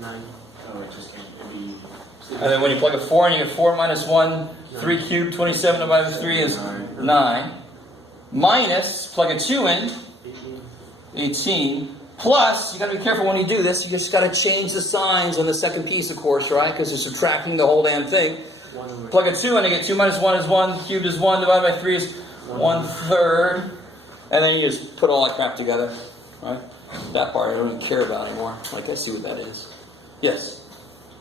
9. Oh, it just can't be. And then when you plug a 4 in, you get 4 minus 1, 3 cubed, 27 divided by 3 is 9. Minus, plug a 2 in, 18. Plus, you got to be careful when you do this. You just got to change the signs on the second piece, of course, right? Because you're subtracting the whole damn thing. Plug a 2 in, you get 2 minus 1 is 1, cubed is 1, divided by 3 is 1/3. And then you just put all that crap together, right? That part I don't even care about anymore. Like, I see what that is. Yes?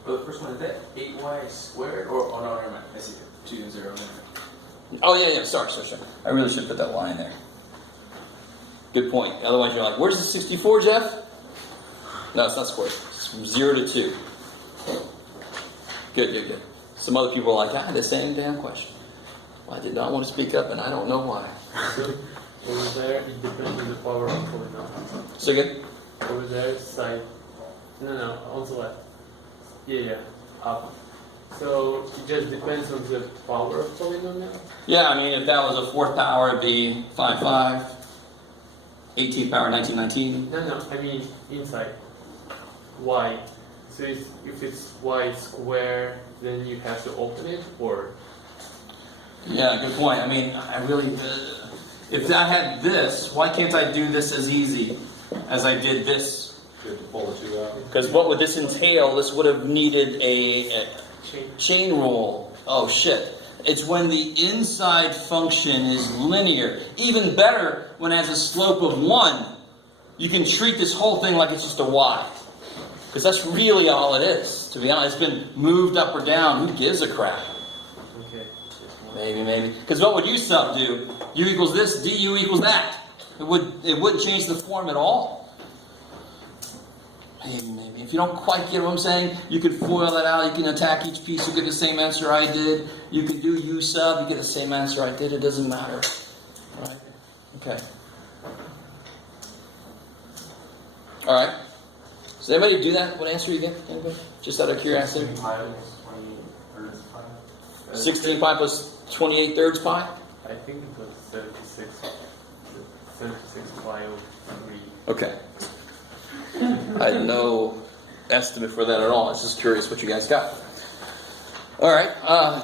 Well, the first one, is that 8y squared? Or, oh no, never mind. I see it. 2 and 0. Oh, yeah, sorry. I really should put that line there. Good point. Otherwise, you're like, where's the 64, Jeff? No, it's not squared. It's from 0 to 2. Good. Some other people are like, I had the same damn question. Well, I did not want to speak up, and I don't know why. So, over there, it depends on the power of polynomial. So again? Over there, side. No, on the left. Yeah, up. So, it just depends on the power of polynomial? Yeah, I mean, if that was a 4th power, it'd be 5, 18th power, 19. No, I mean inside. Y. So if it's y squared, then you have to open it, or? Yeah, good point. I mean, I really... if I had this, why can't I do this as easy as I did this? Because what would this entail? This would have needed a chain rule. Oh, shit. It's when the inside function is linear. Even better when it has a slope of 1. You can treat this whole thing like it's just a y. Because that's really all it is. To be honest, it's been moved up or down. Who gives a crap? Okay. Maybe. Because what would u sub do? U equals this, du equals that. It wouldn't change the form at all. Maybe. If you don't quite get what I'm saying, you could FOIL that out. You can attack each piece. You get the same answer I did. You can do u sub. You get the same answer I did. It doesn't matter. Right? Okay. All right. Does anybody do that? What answer you get? Anybody? Just out of curiosity. 16 pi plus 28 thirds pi? I think it was 36 pi over 3. Okay. I had no estimate for that at all. I was just curious what you guys got. All right.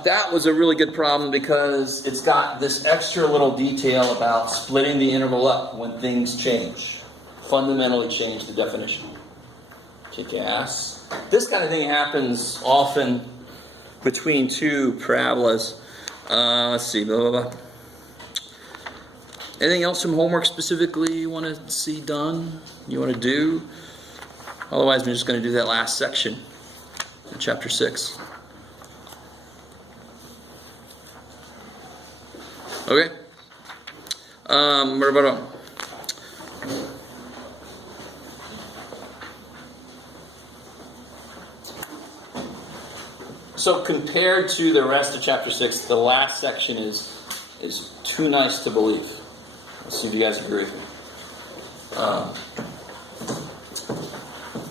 That was a really good problem because it's got this extra little detail about splitting the interval up when things change. Fundamentally change the definition. Kick ass. This kind of thing happens often between two parabolas. Let's see. Blah, blah, blah. Anything else from homework specifically you want to see done? You want to do? Otherwise, I'm just going to do that last section in chapter 6. Okay? What about... So compared to the rest of chapter 6, the last section is too nice to believe. Let's see if you guys agree with me.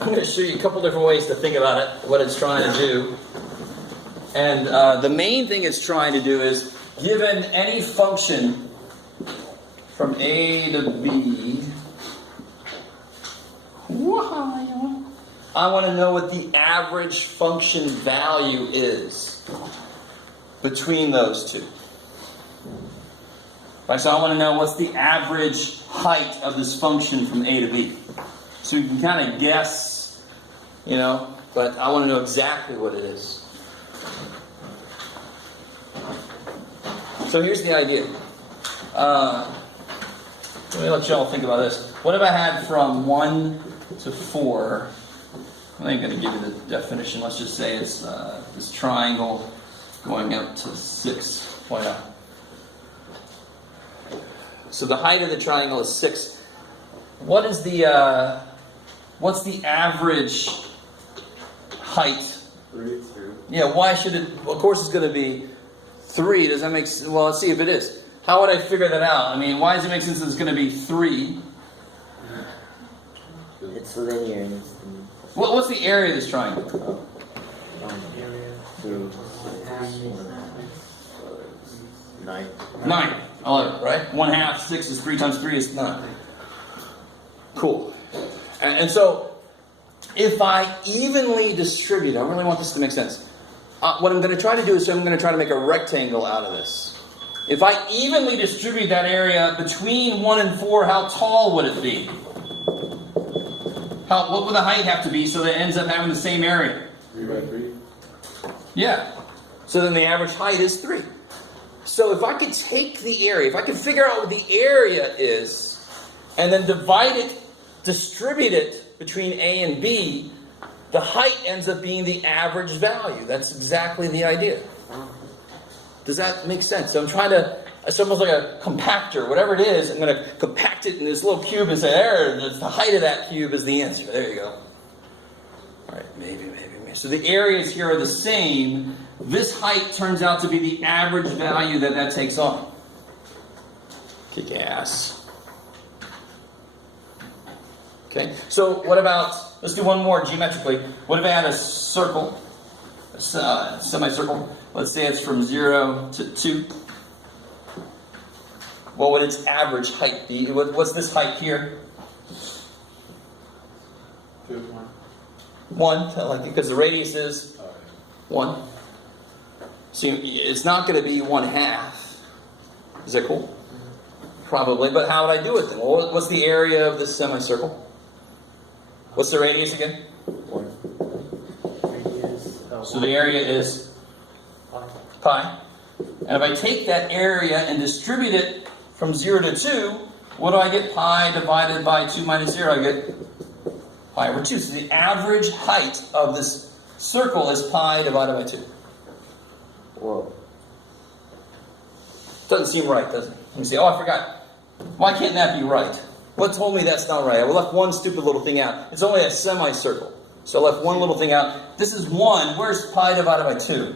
I'm going to show you a couple different ways to think about it, what it's trying to do. And the main thing it's trying to do is, given any function from A to B, I want to know what the average function value is between those two. Right, so I want to know what's the average height of this function from A to B. So you can kind of guess, but I want to know exactly what it is. So here's the idea. Let me let y'all think about this. What if I had from 1 to 4? I ain't going to give you the definition. Let's just say it's this triangle going up to 6. Why not? So the height of the triangle is 6. What is what's the average height? 3. Yeah, why should it? Well, of course it's going to be 3. Does that make sense? Well, let's see if it is. How would I figure that out? I mean, why does it make sense that it's going to be 3? It's linear. What's the area of this triangle? Area. 9. 9. I love it, right? 1/2, 6 is 3 times 3 is 9. Cool. And so, if I evenly distribute, I really want this to make sense. What I'm going to try to do is I'm going to try to make a rectangle out of this. If I evenly distribute that area between 1 and 4, how tall would it be? What would the height have to be so that it ends up having the same area? 3 by 3. Yeah. So then the average height is 3. So if I could take the area, if I could figure out what the area is, and then divide it, distribute it between A and B, the height ends up being the average value. That's exactly the idea. Does that make sense? So I'm trying to, it's almost like a compactor, whatever it is, I'm going to compact it in this little cube and say, there, the height of that cube is the answer. There you go. All right, maybe. So the areas here are the same. This height turns out to be the average value that takes on. Kick ass. Okay, so what about, let's do one more geometrically. What if I had a circle, a semicircle? Let's say it's from 0 to 2. What would its average height be? What's this height here? 2, 1. 1, like, because the radius is 1. So it's not going to be 1/2. Is that cool? Probably, but how would I do it then? Well, what's the area of this semicircle? What's the radius again? 1. Radius, So the area is pi. And if I take that area and distribute it from 0 to 2, what do I get? Pi divided by 2 minus 0, I get pi over 2. So the average height of this circle is pi divided by 2. Whoa. Doesn't seem right, does it? You say, oh, I forgot. Why can't that be right? What told me that's not right? I left one stupid little thing out. It's only a semicircle. So I left one little thing out. This is 1. Where's pi divided by 2?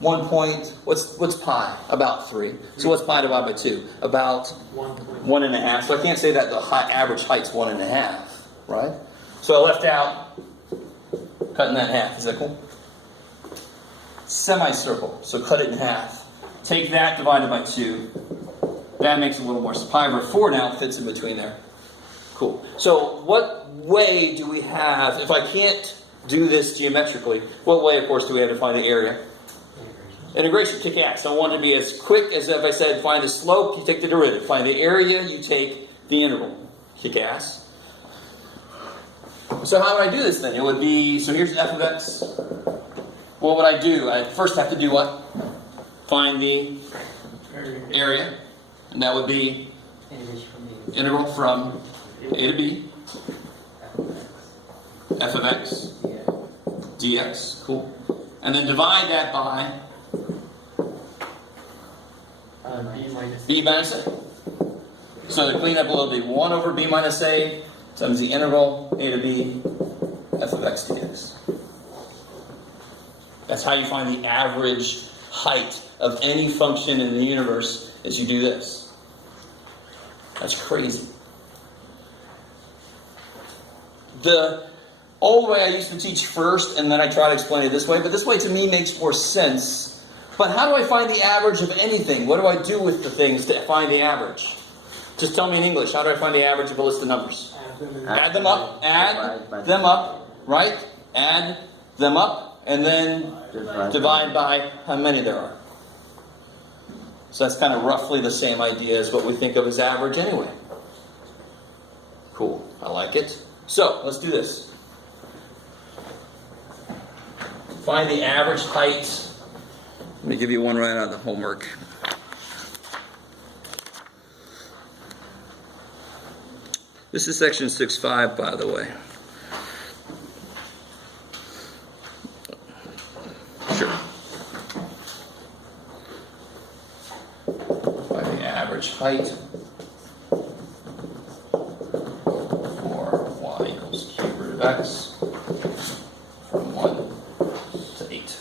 1 point. What's pi? About 3. So what's pi divided by 2? About 1.5. So I can't say that the average height's 1.5, right? So I left out cutting that in half. Is that cool? Semicircle. So cut it in half. Take that divided by 2. That makes it a little more. So pi over 4 now fits in between there. Cool. So what way do we have, if I can't do this geometrically, what way, of course, do we have to find the area? Integration, kick ass. I want it to be as quick as if I said find the slope, you take the derivative. Find the area, you take the integral. Kick ass. So how do I do this then? It would be, so here's f of x. What would I do? I first have to do what? Find the area. And that would be integral from a to b. F of x dx. Cool. And then divide that by b minus a. So to clean up a little bit, 1 over b minus a times the integral a to b f of x dx. That's how you find the average height of any function in the universe, is you do this. That's crazy. The old way I used to teach first, and then I try to explain it this way, but this way to me makes more sense. But how do I find the average of anything? What do I do with the things to find the average? Just tell me in English, how do I find the average of a list of numbers? Add them up, right? Add them up, and then divide by how many there are. So that's kind of roughly the same idea as what we think of as average anyway. Cool, I like it. So, let's do this. Find the average height. Let me give you one right out of the homework. This is section 6.5, by the way. Sure. Find the average height for y equals cube root of x from 1 to 8.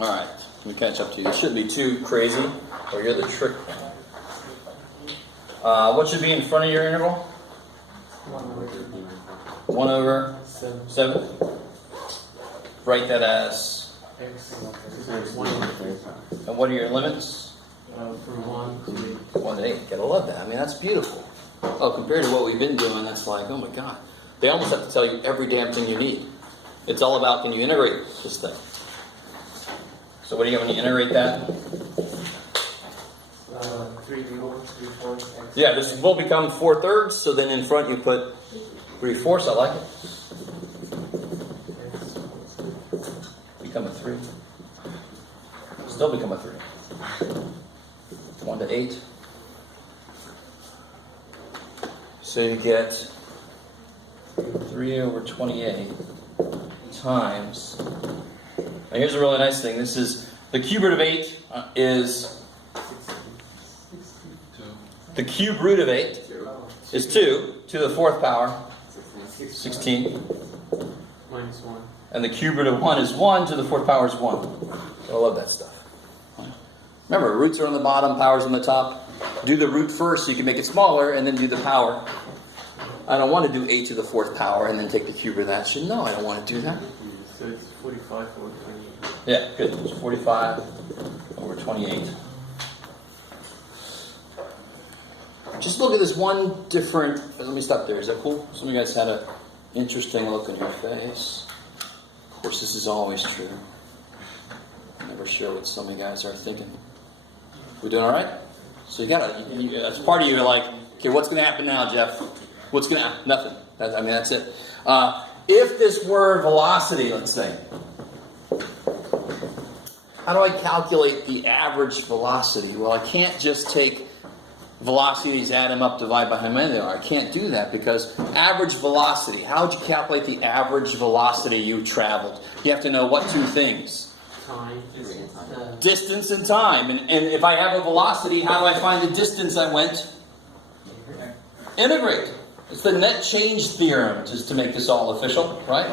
All right, let me catch up to you. This shouldn't be too crazy, or you're the trick. What should be in front of your integral? 1 over 7. Write that as. X. 1 over 8. And what are your limits? From 1 to 8. 1 to 8. Gotta love that. I mean, that's beautiful. Oh, compared to what we've been doing, that's like, oh my God. They almost have to tell you every damn thing you need. It's all about, can you integrate this thing? So what do you get when you integrate that? 3/4, 3/4. X. Yeah, this will become 4/3, so then in front you put 3/4. I like it. Become a 3. Still become a 3. 1 to 8. So you get 3 over 28 times. Now here's a really nice thing. This is the cube root of 8 is the cube root of 8 is 2 to the 4th power, 16. Minus 1. And the cube root of 1 is 1 to the 4th power is 1. I love that stuff. Remember, roots are on the bottom, powers on the top. Do the root first so you can make it smaller, and then do the power. I don't want to do 8 to the 4th power and then take the cube root of that. So no, I don't want to do that. So it's 45 over 28. Yeah, good. It's 45 over 28. Just look at this one different. Let me stop there. Is that cool? Some of you guys had an interesting look on your face. Of course, this is always true. I never share what some of you guys are thinking. We're doing all right? So you gotta. As part of you, you're like, okay, what's going to happen now, Jeff? What's going to happen? Nothing. That's it. If this were velocity, let's say, how do I calculate the average velocity? Well, I can't just take velocities, add them up, divide by how many there are. I can't do that because average velocity. How would you calculate the average velocity you traveled? You have to know what two things? Time. Distance and time. And if I have a velocity, how do I find the distance I went? Integrate. It's the net change theorem, just to make this all official, right?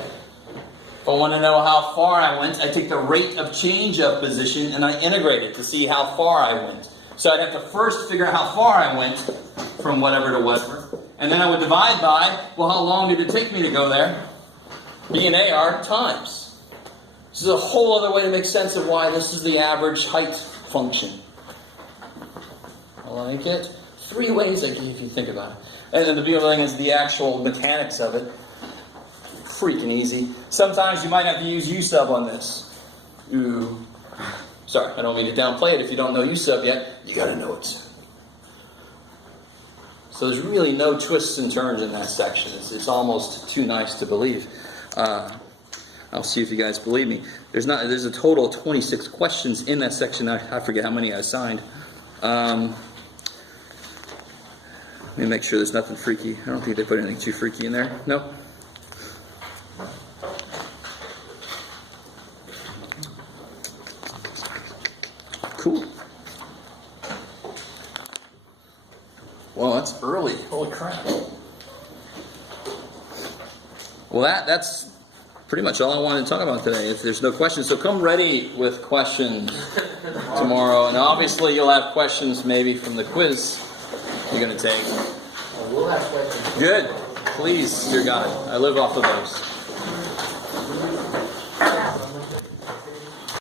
If I want to know how far I went, I take the rate of change of position and I integrate it to see how far I went. So I'd have to first figure out how far I went from whatever to whatever. And then I would divide by, well, how long did it take me to go there? B and A are times. This is a whole other way to make sense of why this is the average height function. I like it. 3 ways I give you think about it. And then the beautiful thing is the actual mechanics of it. Freaking easy. Sometimes you might have to use U sub on this. Ooh. Sorry, I don't mean to downplay it. If you don't know U sub yet, you got to know it. So there's really no twists and turns in that section. It's almost too nice to believe. I'll see if you guys believe me. There's a total of 26 questions in that section. I forget how many I assigned. Let me make sure there's nothing freaky. I don't think they put anything too freaky in there. No? Cool. Well, that's early. Holy crap. Well, that's pretty much all I wanted to talk about today. If there's no questions, so come ready with questions tomorrow. And obviously you'll have questions maybe from the quiz you're going to take. We'll have questions. Good. Please, dear God. I live off of those.